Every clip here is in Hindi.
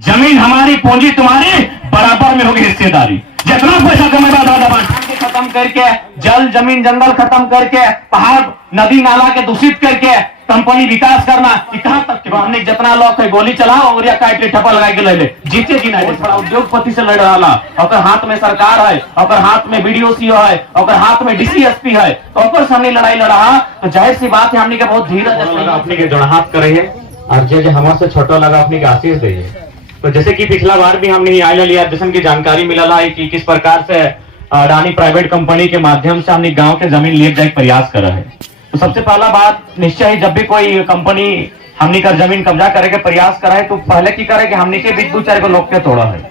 जमीन हमारी, पूंजी तुम्हारी, बराबर में होगी हिस्सेदारी। जितना पैसा कमेगा दादा के खत्म करके, जल जमीन जंगल खत्म करके, पहाड़ नदी नाला के दूषित करके कंपनी विकास करना, कहां तक के हमने जितना लोग है गोली चलाओ और या काट के ठप्पा लगा के ले ले जीते जी नहीं। बड़ा उद्योगपति से लड़ रहा, और हाथ में सरकार है, और हाथ में बीडीओ है, और हाथ में डीसीएसपी है, तो ओकर सामने लड़ाई लड़ा। तो जाहिर सी बात है हमने के बहुत धीरज अपने के जोड़ हाथ करे और जो हमारे से छोटा लगा अपने के आशीष दे। तो जैसे कि पिछला बार भी हमने आयल लिया जैसे की जानकारी मिला है कि किस प्रकार से अडानी प्राइवेट कंपनी के माध्यम से हमने गांव के जमीन लिए जाए प्रयास करा है। तो सबसे पहला बात निश्चय ही जब भी कोई कंपनी हमने का जमीन कब्जा करे के प्रयास करा है तो पहले की करे कि हमने के बीच दो चार को लोग के तोड़ा है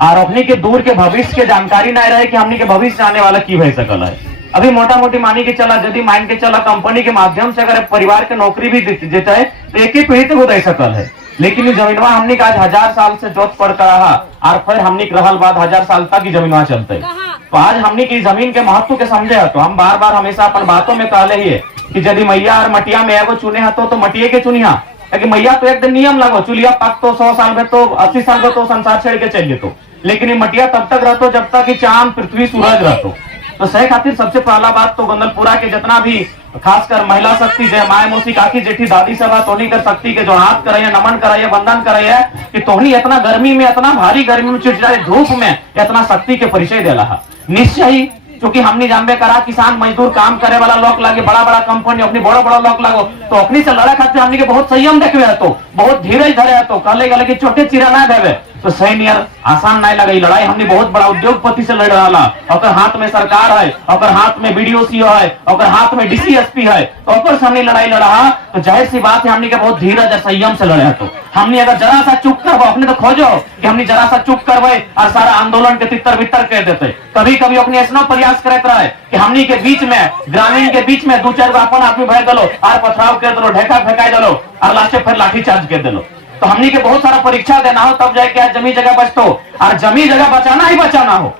और अपने के दूर के भविष्य के जानकारी नहीं रहे कि हमने के भविष्य आने वाला की भय सकल है। अभी मोटा मोटी मानी के चला यदि मान के चला कंपनी के माध्यम से अगर परिवार के नौकरी भी देता है तो एक ही पीढ़ी तक दे सकल है। लेकिन जमीनवा हमने का आज 1000 साल से जोत पड़ कर रहा और फिर हमने रहल बाद 1000 साल तक की जमीनवा चलते। तो आज हमने की जमीन के महत्व के समझे है तो हम बार बार हमेशा अपन बातों में कहले ही है कि यदि मैया और मटिया में एगो चुने है तो मटिया के चुनिया, लेकिन मैया तो एक दिन नियम लगो चुलिया पक तो 100 साल में तो 80 साल में तो संसार छेड़ के चल तो, लेकिन ये मटिया तब तक रहतो जब तक कि चांद पृथ्वी सूरज रहतो। तो सही खातिर सबसे पहला बात तो गंदलपुरा के जितना भी खासकर महिला शक्ति जय माए मौसी काकी जेठी दादी सभा तोहनी कर शक्ति के जो हाथ करे नमन करे वंदन करे कि तोहनी इतना गर्मी में इतना भारी गर्मी में चिड़चिड़ाए धूप में इतना शक्ति के परिचय देला। निश्चय ही क्योंकि हमने जानबे करा किसान मजदूर काम करे वाला लोग लगे बड़ा बड़ा कंपनी अपनी बड़ा बड़ा लोग लगो तो अपनी से लड़ा खाते हमने के बहुत संयम देखवे है तो बहुत धीरज धरे है तो कहले गले कि छोटे चिरा ना देवे तो सही नियर आसान नहीं लगे। लड़ाई हमने बहुत बड़ा उद्योगपति से लड़ रहा, और हाथ में सरकार है, और हाथ में बीडीओ है, और हाथ में डीसीएसपी है, तो ओकर सामने लड़ाई लड़ा। तो जाहिर सी बात है हमने के बहुत धीरज और संयम से लड़े। तो हमने अगर जरा सा चुप करबो अपने तो खोजो कि हमने जरा सा चुप करबे और सारा आंदोलन के तितर बितर कह देते। कभी कभी अपने ऐसा प्रयास करते रहे कि हमने के बीच में ग्रामीण के बीच में दो चार अपन आदमी भर दलो और पथराव कर दलो ढेका फेंकाई दलो और लास्ट फिर लाठी चार्ज कर दलो। तो हमने के बहुत सारा परीक्षा देना हो तब जाके आज जमी जगह बचतो और जमी जगह बचाना ही बचाना हो।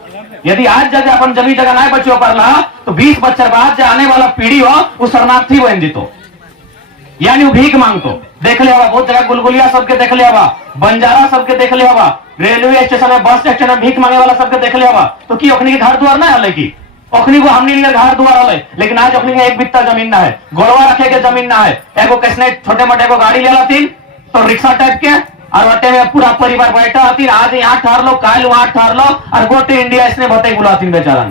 यदि आज जगह अपन जमी जगह नहीं बचो पर रहा तो 20 बच्चर बाद जो आने वाला पीढ़ी हो वो शरणार्थी बन जीतो यानी वो भीख मांगतो। देख ले हवा बहुत जगह गुलगुलिया सबके देख ले हवा, बंजारा सबके देख ले हवा, रेलवे स्टेशन में बस स्टेशन में भीख मांगे वाला सबके देख ले हवा। तो की ओखनी के घर द्वार ना हले की ओखनी को हमने घर द्वार हले, लेकिन आज ओखनी के एक बित्ता जमीन ना है, गोड़वा रखे के जमीन ना है, एगो कैसने छोटे मोटे को गाड़ी ले लाती तो रिक्शा टाइप के और वटे में पूरा परिवार बैठा आती आज यहाँ ठहर लो काल वहां ठहर लो और गोटे इंडिया इसने बटे बुलाती बेचारा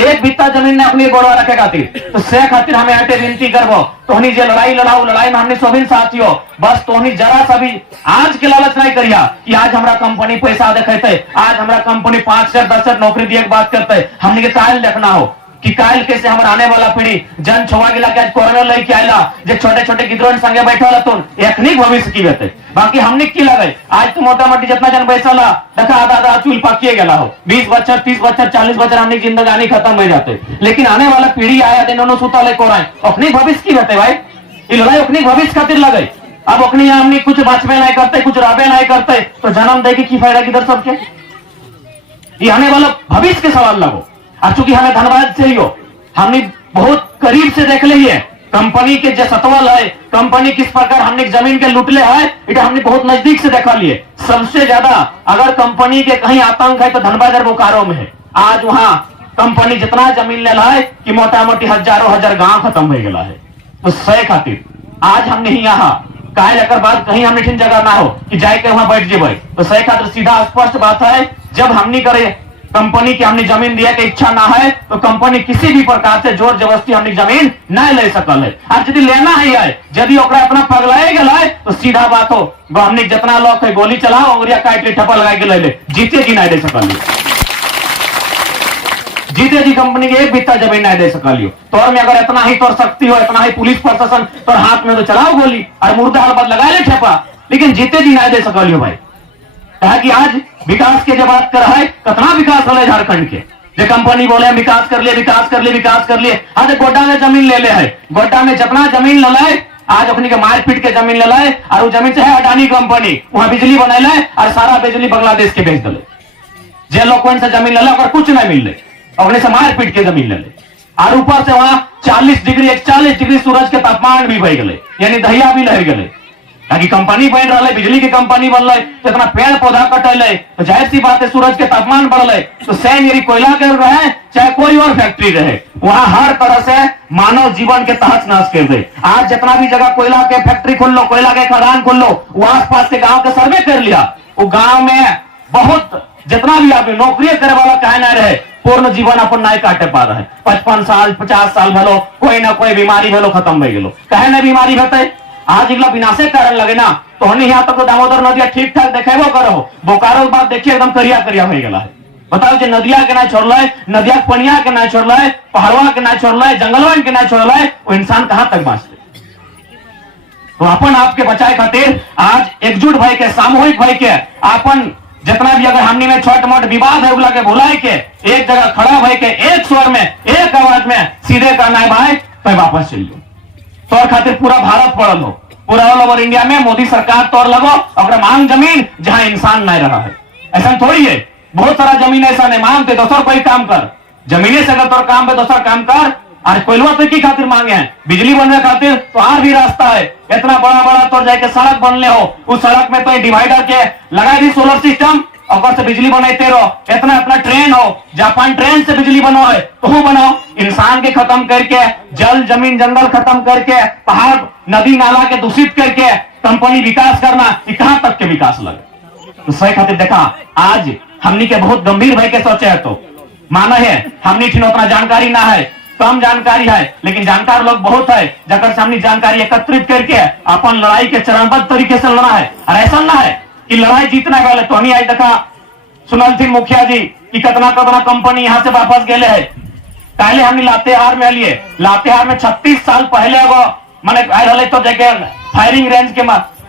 एक बित्ता जमीन ने अपनी गोड़वा रखे खातिर। तो से खातिर हमें हटे विनती करबो तोहनी जे लड़ाई लड़ाओ लड़ाई में हमने सोबिन साथियों बस तोहनी जरा सा भी आज के लालच नहीं करिया कि आज हमारा कंपनी पैसा देखे आज हमारा कंपनी 5 से 10 से नौकरी दिए बात करते। हमने के कायल देखना हो कि कायल कैसे हमारा आने वाला पीढ़ी जन छोड़ा गिला के आज कोरोना लेके आयला जो छोटे छोटे गिद्रोन संगे बैठा तो एखनी भविष्य की बेटे बाकी हमने की लगे आज तो मोटा मोटी जितना जन बैठा देखा आधा आधा चूल पाकिए गला हो 20 बच्चर 30 बच्चर 40 बच्चर हमने जिंदगानी खत्म हो जाते। लेकिन आने वाला पीढ़ी आया दिन उन्होंने सुता ले को अपनी भविष्य की बेटे भाई ये लड़ाई अपनी भविष्य खातिर लगे। अब अपनी हमने कुछ बचबे नहीं करते कुछ राबे नहीं करते तो जन्म दे की फायदा किधर सबके ये आने वाला भविष्य के सवाल लगो। और चूंकि हमें धन्यवाद से ही हो हमने बहुत करीब से देख ली है कंपनी के जो सतवल है कंपनी किस प्रकार हमने जमीन के लुटले है इटा हमने बहुत नजदीक से देखा लिए। सबसे ज्यादा अगर कंपनी के कहीं आतंक है तो धनबाद बोकारो में है। आज वहां कंपनी जितना जमीन ले है कि मोटा मोटी हजारों हजार गांव खत्म हो गया है। तो सही खातिर आज हमने ही यहाँ कहे लेकर बाद कहीं हमने ठीक जगह ना हो कि जाके वहां बैठ जेबे। तो सही खातिर सीधा स्पष्ट बात है जब हमने करे कंपनी की हमने जमीन दिया की इच्छा ना है तो कंपनी किसी भी प्रकार से जोर जबरदस्ती हमने जमीन नहीं ले सकल है। और यदि लेना ही है यदि अपना पगलाए गला है तो सीधा बात हो हमने जितना लोग है गोली चलाओ और काट के ठप्पा लगा के ले ले जीते जी नहीं दे सकल जीते जी कंपनी के एक बित्ता जमीन नहीं दे सकल तोर में अगर इतना ही तोर शक्ति हो इतना ही पुलिस प्रशासन तोर हाथ में तो चलाओ गोली और मुर्दा हड़बड़ लगा ले ठप्पा लेकिन जीते जी नहीं दे सकल भाई। कहा कि आज विकास के जब बात कर रहा है कितना विकास हो झारखंड के जो कंपनी बोले विकास कर लिए विकास कर लिए विकास कर लिए आज गोड्डा में जमीन ले ले है गोड्डा में जितना जमीन ले लाए आज अपनी के मार पीट के जमीन ले लाए और वो जमीन से है अडानी कंपनी वहां बिजली बना ले और सारा बिजली बांग्लादेश के भेज दले जे लोग कौन सा जमीन ले ला कुछ नहीं मिल रहे अपने से मार पीट के जमीन ले ले और ऊपर से वहां 40 डिग्री 41 डिग्री सूरज के तापमान भी बह गए यानी दहिया भी लह गए। ताकि कंपनी बन रहा है, बिजली की कंपनी बन रही, तो इतना पेड़ पौधा कटल है, तो जाहिर सी बात है सूरज के तापमान बढ़ रहे, तो सेम यदि कोयला के रहे चाहे कोई और फैक्ट्री रहे, वहां हर तरह से मानव जीवन के तहस नहस कर दे। आज जितना भी जगह कोयला के फैक्ट्री खोल लो, कोयला के खदान खोल लो, वो आसपास के गांव के सर्वे कर लिया, वो गांव में बहुत जितना भी आदमी नौकरी करे वाला कहे ना रहे, पूर्ण जीवन अपन नहीं काटे पा रहे, 55 साल 50 साल भलो कोई ना कोई बीमारी भेलो खत्म हो गेलो, कहे ना बीमारी होते आज इगला विनाशे कारण लगे ना, तो हमने यहाँ तक तो दामोदर नदिया ठीक ठाक देखेबो करो, बोकारो के बाद देखिए एकदम करिया करिया हो गया है। बताओ जो नदिया के ना छोड़ल, नदिया पनिया के ना छोड़ल, पहाड़वा के ना छोड़ल, जंगलवन के ना छोड़ल, वो इंसान कहां तक बांचते। तो अपन आपके बचाए खातिर आज एकजुट भय के, सामूहिक भय के, अपन जितना भी अगर हमने में छोट मोट विवाद है उगला के भुलाए के एक जगह खड़ा भय के एक स्वर में एक आवाज में सीधे करना है भाई तो वापस चलिए। तोर खातिर पूरा भारत पड़ल हो, पूरा ऑल ओवर इंडिया में मोदी सरकार तोर लगो और मांग जमीन जहां इंसान नहीं रहा है, ऐसा थोड़ी है। बहुत सारा जमीन ऐसा नहीं मांगते दोसर कोई काम कर, जमीने से अगर तोर काम पे दोसर काम कर। आज कोयलवा तो की खातिर मांगे हैं, बिजली बनने खातिर तो और भी रास्ता है, इतना बड़ा बड़ा तोर जाके सड़क बनले हो, उस सड़क में तो डिवाइडर के लगा दी सोलर सिस्टम और से बिजली बनाते रहो, इतना इतना ट्रेन हो, जापान ट्रेन से बिजली बनो है तो वो बनाओ। इंसान के खत्म करके, जल जमीन जंगल खत्म करके, पहाड़ नदी नाला के दूषित करके कंपनी विकास करना, कहां तक के विकास लगे। तो सही खातिर देखा आज हमनी के बहुत गंभीर भय के सोचे है, तो माना है हमनी ठीक उतना जानकारी ना है, कम जानकारी है, लेकिन जानकार लोग बहुत है, जकर से हमनी जानकारी एकत्रित करके अपन लड़ाई के चरणबद्ध तरीके से लड़ना है। और ऐसा ना है कि लड़ाई जीतना वाले तो हमी आज देखा सुनल थी मुखिया जी कि कितना कितना कंपनी यहाँ से वापस गए है। पहले हमने लातेहार में लिए, लातेहार में 36 साल पहले वो मैंने तो जगह फायरिंग रेंज के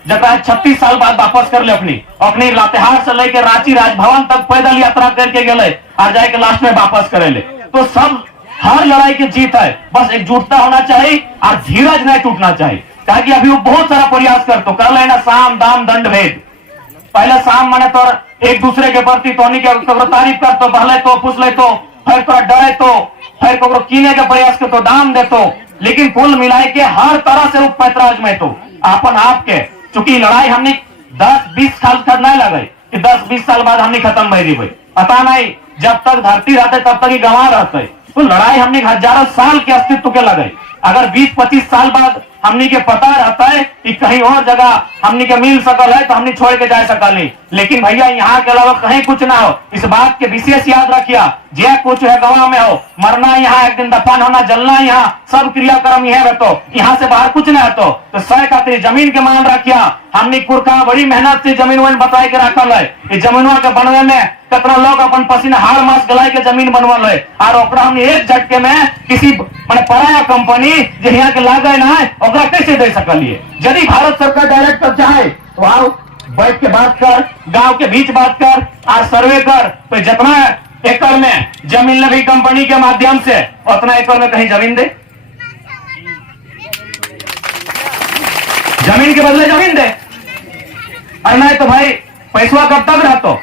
जगह 36 साल बाद वापस कर ले अपनी लातेहार से लेकर रांची राजभवन तक पैदल यात्रा करके गए और जाके लास्ट में वापस करे ले। तो सब हर लड़ाई की जीत है, बस एकजुटता होना चाहिए और धीरज नहीं टूटना चाहिए। ताकि अभी वो बहुत सारा प्रयास कर तो कर लेना साम दाम दंड भेद, पहले साम माने तो एक दूसरे के प्रति तोनी के तारीफ कर तो बहले तो पूछ ले तो फिर तोरा डरे तो फिर को कीने के प्रयास कर तो दाम दे तो, लेकिन कुल मिलाए के हर तरह से पैतराज में तो अपन आपके चूंकि लड़ाई हमने 10-20 साल तक नहीं लगे कि 10-20 साल बाद हमने खत्म भई भाई, पता नहीं जब तक धरती रहते तब तक ही गंवा रहते। तो लड़ाई हमने हजारों साल के अस्तित्व के लगे, अगर 20-25 साल बाद हमनी के पता रहता है कि कहीं और जगह हमनी के मिल सकल है तो हमने छोड़ के जा सकल, लेकिन भैया यहाँ के अलावा कहीं कुछ ना हो, इस बात के विशेष याद रखिया। जे कुछ है गवाह में हो, मरना यहाँ, एक दिन दफन होना, जलना यहाँ, सब क्रियाक्रम यह रहतो, यहाँ से बाहर कुछ नहीं हतो। तो सह खातिर जमीन के मान रखिया, हमने पुरखा बड़ी मेहनत से जमीन वन बताए के रखल है, इस जमीनवा के बनवे में कितना लोग अपन पसीना हार मास गलाय के जमीन बनवल है, और ओकरा हमने एक झटके में किसी मैंने पराया कंपनी जो यहाँ के लागे ना है ओकरा कैसे दे सकलिए। यदि भारत सरकार डायरेक्ट कर चाहे तो आओ बैठ के बात कर, गांव के बीच बात कर और सर्वे कर, तो जितना एकड़ में जमीन लगी कंपनी के माध्यम से उतना एकड़ में कहीं जमीन दे, जमीन के बदले जमीन दे, और नहीं तो भाई पैसा कब तक रहतो।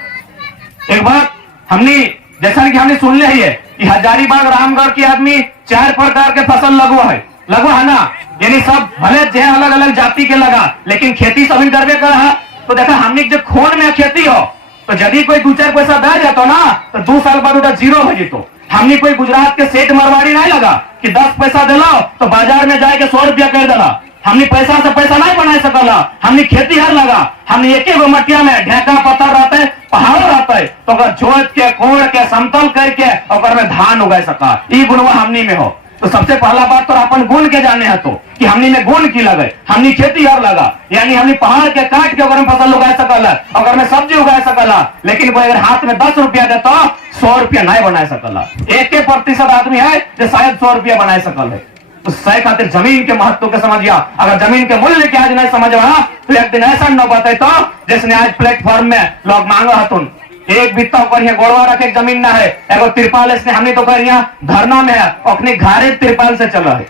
एक बात हमने जैसा कि हमने सुन लिया है कि हजारीबाग रामगढ़ के आदमी 4 प्रकार के फसल लगवा है ना, यानी सब भले जो अलग अलग जाति के लगा, लेकिन खेती सभी करवे कर है। तो देखा हमने जो खून में खेती हो तो यदि कोई 2-4 पैसा दे जातो ना तो 2 साल बाद उठा जीरो हो जीतो। हमने कोई गुजरात के सेठ मरवाड़ी नहीं लगा कि 10 पैसा दिलाओ तो बाजार में जाके 100 रुपया कर दिला, हमने पैसा से पैसा नहीं बना सकला, हमने खेती हर लगा, हमने एक गो मटिया में ढेका पत्थर रहते, पहाड़ रहते, तो अगर जोत के कोड़ के समतल करके और में धान उगा सका, ये गुणवा हमनी में हो। तो सबसे पहला बात तो अपन गुण के जाने है तो कि हमनी में गुण की लगे, हमनी खेती हर लगा, यानी हमनी पहाड़ के काट के अगर में फसल उगा सकला, अगर में सब्जी उगा सकला, लेकिन कोई अगर हाथ में 10 रुपया दे तो 100 रुपया नहीं बना सकला। 1% आदमी है जो शायद 100 रुपया बना सकल है। तो सही खातिर जमीन के महत्व के समझिया, अगर जमीन के मूल्य के आज नहीं समझ रहा तो एक दिन ऐसा नौबत है तो जिसने आज प्लेटफॉर्म में लोग मांगा हतुन एक बित्ता पर गोड़वा रखे जमीन ना है, एगो तिरपाल इसने हमने तो कर धरना में है, अपने घारे तिरपाल से चला है।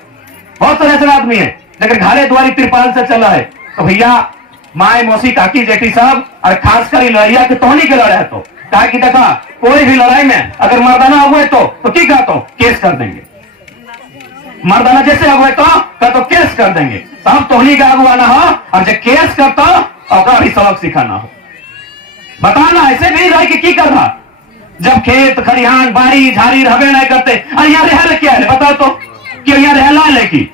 बहुत सारे ऐसे आदमी है लेकिन घारे द्वारी तिरपाल से चला है। तो भैया माए मौसी काकी जेठी साहब और खासकर लड़ैया के तोहनी के लड़े है, तो कहा कि देखा कोई भी लड़ाई में अगर मर्दाना हुए तो की कहता केस कर देंगे। मर्दाना जैसे अगुए तो केस कर देंगे। सब तोहनी का अगुआ ना हो और जब केस करता और भी सबक सिखाना हो। बताना ऐसे भी रह के की कर रहा जब खेत खरिहान बाड़ी झाड़ी रहबे नहीं करते। अरे यहाँ रह क्या है बताओ तो कि यहाँ रहला ले की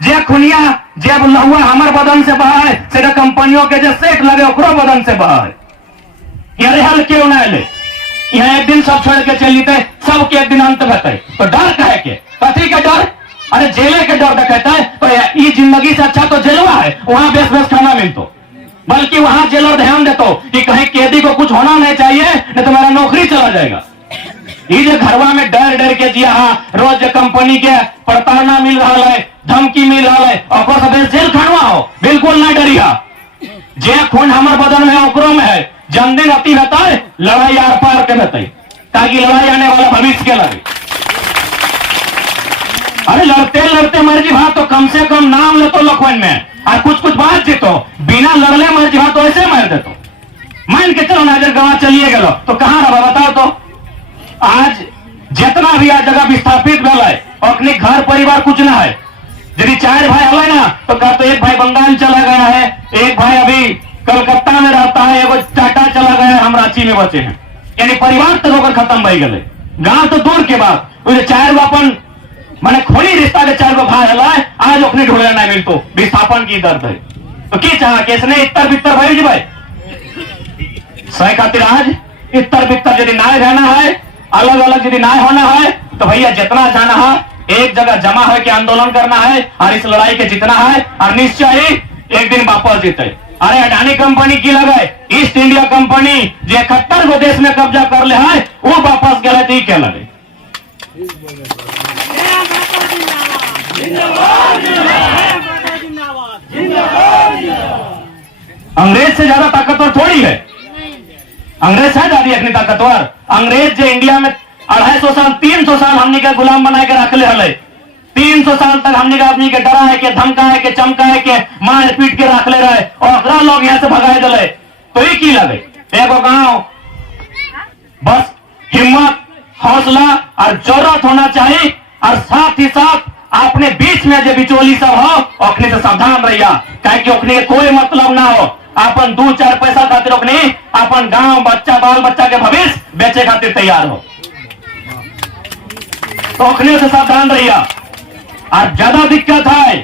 जे खुनिया जब लहुआ हमार बदन से बहा है सीधा कंपनियों के जो सेठ लगे ओकरो बदन से बहा है। यहाँ रहल क्यों ना ले यहाँ एक दिन सब छोड़ के चल जीते सबके एक दिन अंत होते तो डर कहे के कथी के डर? अरे जेले के डर देखता है तो ये जिंदगी से अच्छा तो जेलवा है वहां बेस बेस खाना मिलतो बल्कि वहां जेलर ध्यान देतो कि कहीं कैदी को कुछ होना नहीं चाहिए नहीं तो मेरा नौकरी चला जाएगा। ये जो घरवा में डर डर के जिया रोज कंपनी के प्रताड़ना मिल रहा है धमकी मिल रहा है और सब जेल खड़वा हो बिल्कुल ना डरिया। जे खून हमारे बदन में ओकरो में है जन्मदिन अति रहता है लड़ाई आर पार के रहते ताकि लड़ाई आने वाला भविष्य के लगे। अरे लड़ते लड़ते मर जी तो कम से कम नाम ले तो लखवन में और कुछ कुछ बात जीतो बिना लड़ले मर जी तो ऐसे मार देतो मान के चलो नाजर गवा चलिए गलो तो कहां रहा बताओ तो। आज जितना भी आज जगह विस्थापित भेल है अपने घर परिवार कुछ ना है। यदि 4 भाई हल ना तो कहा तो एक भाई बंगाल चला गया है एक भाई अभी कलकत्ता में रहता है एगो टाटा चला गया है हम रांची में बचे हैं यानी परिवार तक होकर खत्म भई गए। गांव तो दूर के बाद 4 गो अपन मैंने खोली रिश्ता के 4 गो भाई हल है आज अपने ढूंढे नहीं मिलतो विस्थापन की दर्द है तो की चाह कि इसने इतर बितर भाई जी भाई सही खातिर आज इतर बितर यदि ना रहना है अलग अलग यदि ना होना है तो भैया जितना जाना है एक जगह जमा है कि आंदोलन करना है और इस लड़ाई के जीतना है और निश्चय ही एक दिन वापस जीते। अरे अडानी कंपनी की लगे ईस्ट इंडिया कंपनी जो 71 गो देश में कब्जा कर ले है वो वापस गए तो क्या लगे। अंग्रेज से ज्यादा ताकतवर थोड़ी है। अंग्रेज है दादी अपनी ताकतवर। अंग्रेज जो इंडिया में 250 साल 300 साल हमने का गुलाम बना के रख ले हले 300 साल तक हमने का आदमी के डरा है के धमका है के चमका है के मार पीट के रख ले रहे और अगला लोग यहाँ से भगाए दिले तो ये की लगे एगो गांव बस हिम्मत हौसला और जरूरत होना चाहिए और साथ ही साथ अपने बीच में जो बिचौली सब हो अपने से सावधान रहिया कि ओखने कोई मतलब ना हो अपन 2-4 पैसा खातिर ओखने अपन गांव बच्चा बाल बच्चा के भविष्य बेचे खातिर तैयार हो तो ओखने से सावधान रहिया। और ज्यादा दिक्कत है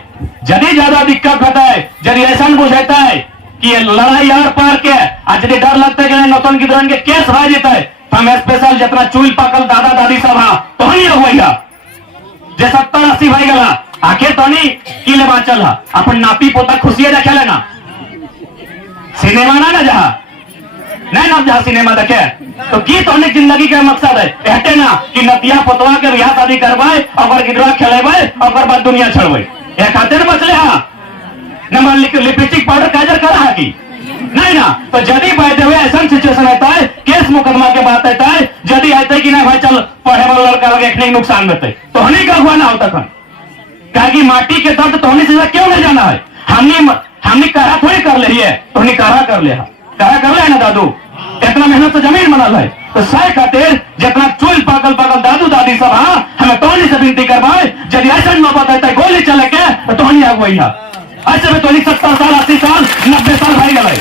यदि ज्यादा दिक्कत होता है यदि ऐसा बुझाता है कि लड़ाई आर पार के आज यदि डर लगता है कि नौतन की दुल्हन के केस रह जाता है तो हम स्पेशल जितना चूल पाकल दादा दादी सब तो ही अगुआ जे 70-80 भाई गला आखिर तो नहीं की ले बात चल अपन नाती पोता खुशिये देखे लेना सिनेमा ना जहा नहीं ना जहा सिनेमा देखे तो की तो जिंदगी का मकसद है कहते ना कि नतिया पोतवा के बियाह शादी करवाए और गिरवा खेलेबे और बाद दुनिया छोड़बे ये खातिर बचले नंबर लिपस्टिक पाउडर काजर करा की नहीं ना तो यदि बाय द वे ऐसा सिचुएशन आता है केस मुकदमा के बात आता है यदि आते कि नहीं भाई चल पढ़े वाला लड़का लगे एक नुकसान देते तो हनी का हुआ ना होता था क्या माटी के दर्द तो हनी से क्यों नहीं जाना है हमने करा थोड़ी कर ले है तो हनी करा कर ले ना दादू इतना मेहनत से जमीन बनल है तो सह खातिर जितना चूल पाकल पाकल दादू दादी सब हमें तोहनी से विनती करवाए यदि ऐसा नौबत आता है गोली चले के तो तोहनी अगुई ऐसे में तोहनी 70 साल 80 साल 90 साल भाई गए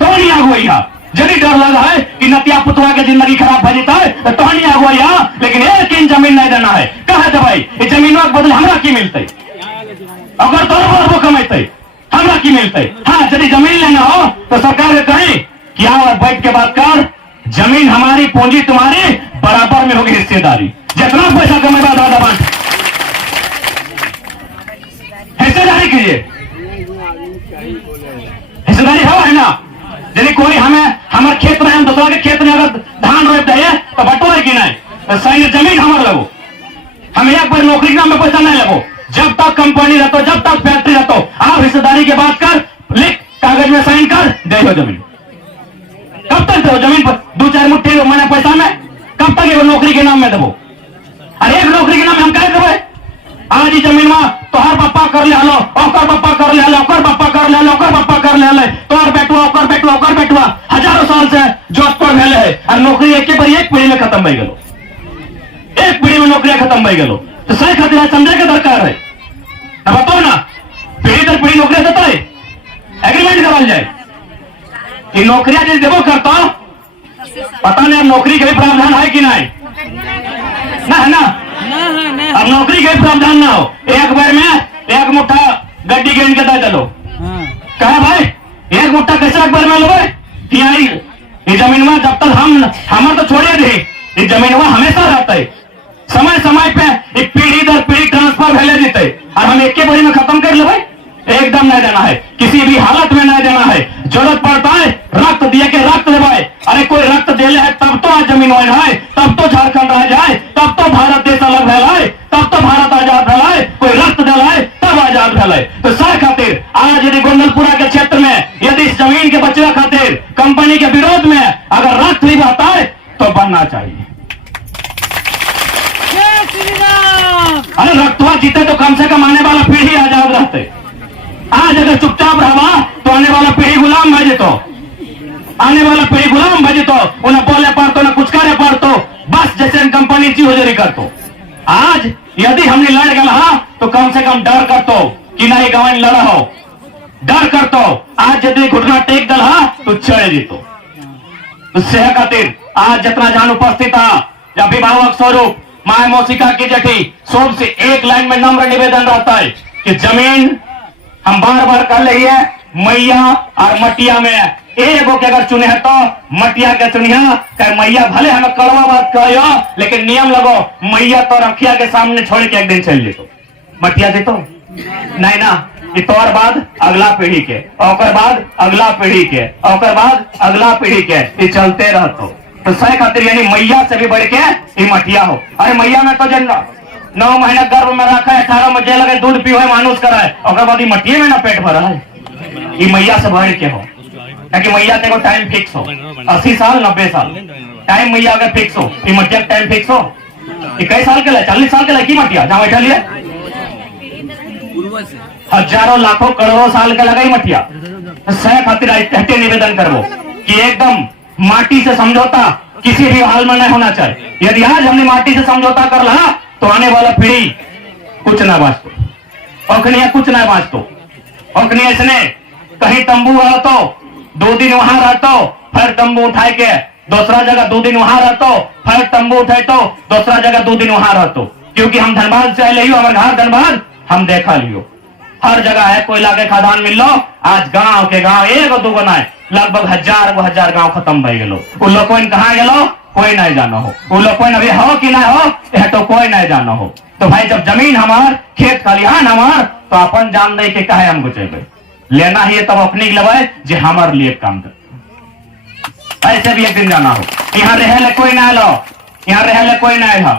तोहनी अगुई यदि डर लगा है कि नतिया पुतवा के जिंदगी खराब हो जाता है तो तोहनी अगुई लेकिन एक इन जमीन नहीं देना है कहा था भाई ये जमीनों के बदले हमरा की मिलते अगर तो कमेते हमरा की मिलते। हाँ यदि जमीन लेना हो तो सरकार ने कहे कि आओ बैठ के बात कर जमीन हमारी पूंजी तुम्हारी बराबर में होगी हिस्सेदारी जितना पैसा कमेगा दादा बांट हिस्सेदारी कीजिए हिस्सेदारी है ना। यदि कोई हमें हमारे खेत में हम दूसरा के खेत में अगर धान रोप दे तो बटोरे की नहीं तो सही जमीन हमारे लगो हम एक बार नौकरी नाम में पैसा नहीं लगो जब तक कंपनी रहते जब तक फैक्ट्री रहते आप हिस्सेदारी के बात कर लिख कागज में साइन कर दे दो जमीन कब तक दो जमीन पर 2-4 मुट्ठी मैंने पैसा में कब तक एगो नौकरी के नाम में देवो अरे एक नौकरी के नाम में हम कह देवे आज ही जमीन में तोहर पप्पा कर ले हलो ओकर पप्पा कर ले हलो ओकर पप्पा कर ले हलो ओकर पप्पा कर ले हलो तोहर बेटुआ ओकर बेटुआ हजारों साल से जॉब पर भेले है और नौकरी एक बार एक पीढ़ी में खत्म हो गई एक नौकरियां खत्म हो गलो तो सही खातिर समझे के दरकार है। अब बताओ ना, पीढ़ी दर पीढ़ी नौकरियां देता है, एग्रीमेंट करल जाए कि नौकरियां जिस देवो करता, पता नहीं अब नौकरी के भी प्रावधान है कि नहीं, ना है ना। अब नौकरी के भी प्रावधान ना हो, एक बार में एक मुट्ठा गड्डी गिन के दे चलो, कहा भाई एक मुट्ठा कैसे एक बार में लो भाई, ये जमीन में जब तक हम हमारे तो छोड़िए थे, ये जमीन में हमेशा रहता है, समय समय पे पीढ़ी दर पीढ़ी ट्रांसफर भेले देते और हम एक के बारी में खत्म कर ले भाई, एकदम नहीं देना है, किसी भी हालत में नहीं देना है। जरूरत पड़ता है रक्त दिए के रक्त देवाए, अरे कोई रक्त देले है तब तो आज जमीन वाइन है, तब तो झारखंड रह जाए, तब तो भारत देश अलग फैलाए, तब तो भारत आजाद फैलाए, कोई रक्त दिलाए तब आजाद फैलाए। तो सह खातिर आज यदि गोंदलपुरा के क्षेत्र में यदि इस जमीन के बचवा खातिर कंपनी के विरोध में अगर रक्त भी बहता है तो बनना चाहिए। अरे रक्तवा जीते तो कम से कम आने वाला पीढ़ी आजाद रहते, आज अगर चुपचाप रहा तो आने वाला पीढ़ी गुलाम भेजे, तो आने वाला पीढ़ी गुलाम भेजे, तो उन्हें बोले पड़तो ना कुछ करे पड़तो, बस जैसे कंपनी ची हो जारी करतो। आज यदि हमने लड़ गया तो कम से कम डर करतो कि नहीं गवान लड़ा हो, डर करतो। आज यदि घुटना टेक दल तो चढ़े जीतो। तो सेह खातिर आज जितना जान उपस्थित था, अभिभावक स्वरूप माए मौसिका की जठी सबसे एक लाइन में नम्र निवेदन रहता है कि जमीन हम बार बार कर रही है मैया और मटिया में एगो के अगर चुने है तो मटिया के चुनिया, मैया भले हमें कड़वा बात कहो लेकिन नियम लगो, मैया तो रखिया के सामने छोड़ के एक दिन चल जेतो, मटिया दे तो नहीं ना, कि तोर बाद अगला पीढ़ी के, और बाद अगला पीढ़ी के, और बाद अगला पीढ़ी के, ये चलते रहतो। तो सह खातिर यानी मैया से भी बढ़ के ये मटिया हो। अरे मैया में तो जन 9 महीना गर्भ में रखा है, 18 में जे लगे दूध पीवे मानुष करा है, और बाद मटिए में ना पेट भरा है, ये मैया से बढ़ के हो। ताकि मैया देखो टाइम फिक्स हो, 80 साल 90 साल टाइम मैया अगर फिक्स हो, ये मटिया टाइम फिक्स हो, कई साल के लिए 40 साल के लिए की मटिया जहाँ बैठा लिया हजारों लाखों करोड़ों साल का लगा ही मटिया। तो सह खातिर निवेदन करो कि एकदम माटी से समझौता किसी भी हाल में नहीं होना चाहिए। यदि आज हमने माटी से समझौता कर रहा तो आने वाला पीढ़ी कुछ ना बाँचतो, औखनिया कुछ ना बाँचतो। औखनिया इसने कहीं तंबू रहा तो 2 दिन वहां रहतो, फिर तंबू उठाए के दूसरा जगह 2 दिन वहां रहतो, फिर तंबू उठाए तो दूसरा जगह 2 दिन वहां रहतो। क्योंकि हम धनबाद से आए हमारे घर धनबाद हम देखा लियो, हर जगह है कोयला के खदान मिल लो। आज गांव के गांव एगो दूगो ना, लगभग हजार गांव खत्म भई गेलो। उन लोग कहाँ गेलो कोई नहीं जानो हो, उन लोग अभी हो कि ना हो यह तो कोई नहीं जानो हो। तो भाई जब जमीन हमार खेत खलिहान हमार तो अपन जान दे के कहे हमको चाहिए लेना ही है, तब अपने लगे जे हमारे लिए काम कर। ऐसे भी एक दिन जाना हो, यहाँ रहे ले कोई ना लो, यहाँ रहे ले कोई ना लो,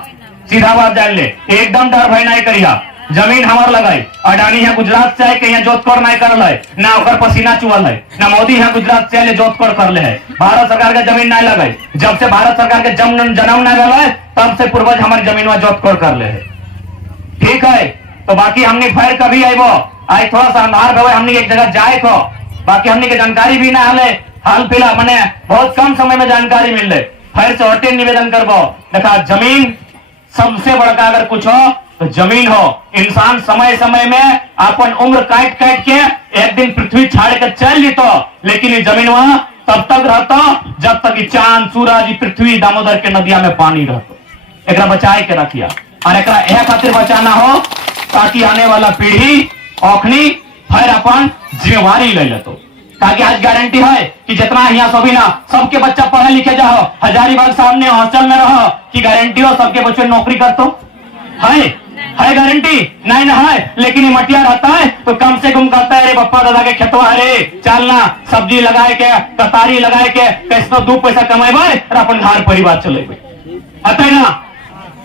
सीधा बात जान ले, एकदम डर भय नहीं करिया। जमीन हमार लगाई, अडानी यहाँ गुजरात से आए के यहाँ जोतकोड़ नहीं करल है, ना ओकर पसीना चुअल है, ना मोदी यहाँ गुजरात से आए जोतकोड़ कर ले है। भारत सरकार के जमीन नहीं लगाई, जब से भारत सरकार के जन्म नहीं रहा है तब से पूर्वज हमारी जमीन में जोतकोड़ कर ले है। ठीक है, तो बाकी हमने फिर कभी आई वो आई थोड़ा सा अंधार भवे हमने एक जगह जाए को, बाकी हमने के जानकारी भी ना हले, हाल फिलहाल मैंने बहुत कम समय में जानकारी मिल रहे। फिर से होते निवेदन करबो, देखा जमीन सबसे बड़का अगर कुछ हो तो जमीन हो। इंसान समय समय में अपन उम्र काट काट के एक दिन पृथ्वी छाड़ के चल जीतो, लेकिन ये जमीन वहां तब तक रहता जब तक चांद सूरज पृथ्वी दामोदर के नदिया में पानी रहता। एक बचाए के रखिया और एक खातिर बचाना हो ताकि आने वाला पीढ़ी औखनी फिर अपन जिम्मेवारी ले लेतो। ताकि आज गारंटी है कि जितना यहाँ सभी ना सबके बच्चा पढ़े लिखे जाओ, हजारीबाग सामने हॉस्टल में रहो कि गारंटी हो सबके बच्चे नौकरी करतो है गारंटी नहीं ना है। लेकिन ये मटिया रहता है तो कम से कम कहता है अरे पप्पा दादा के खेतवा है चलना सब्जी लगाए के कतारी लगाए के कैसे 2 पैसा कमाएबे और अपन घर परिवार चलेबे। अतः ना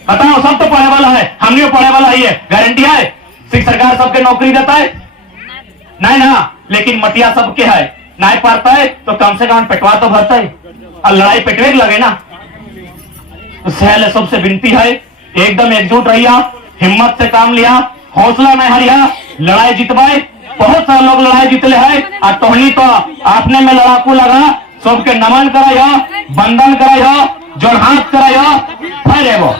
बताओ सब तो पढ़े वाला है, हमने पढ़े वाला ही है, गारंटी है शिक्षा सरकार सबके नौकरी देता है नहीं ना। लेकिन मटिया सबके है नहीं पढ़ता है तो कम से कम पेटवा तो भरता है और लड़ाई पेटवे लगे ना। तो सहल सबसे विनती है एकदम एकजुट रहिया, हिम्मत से काम लिया, हौसला नहीं हरिया, लड़ाई जितवाए। बहुत सारे लोग लड़ाई जीतले है और तोहनी तो आपने में लड़ाकू लगा, सबके नमन कराया, बंधन कराया, जोड़ हाथ कराया, फिर एगो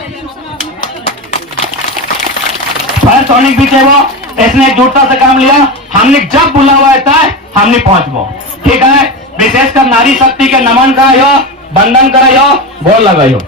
फायर टॉनिक भी चाहिए, इसने एकजुटता से काम लिया। हमने जब बुला हुआ है हमने पहुंचबो, ठीक है। विशेषकर नारी शक्ति के नमन कराइयो, वंदन कराइयो, बोल लगाइयो।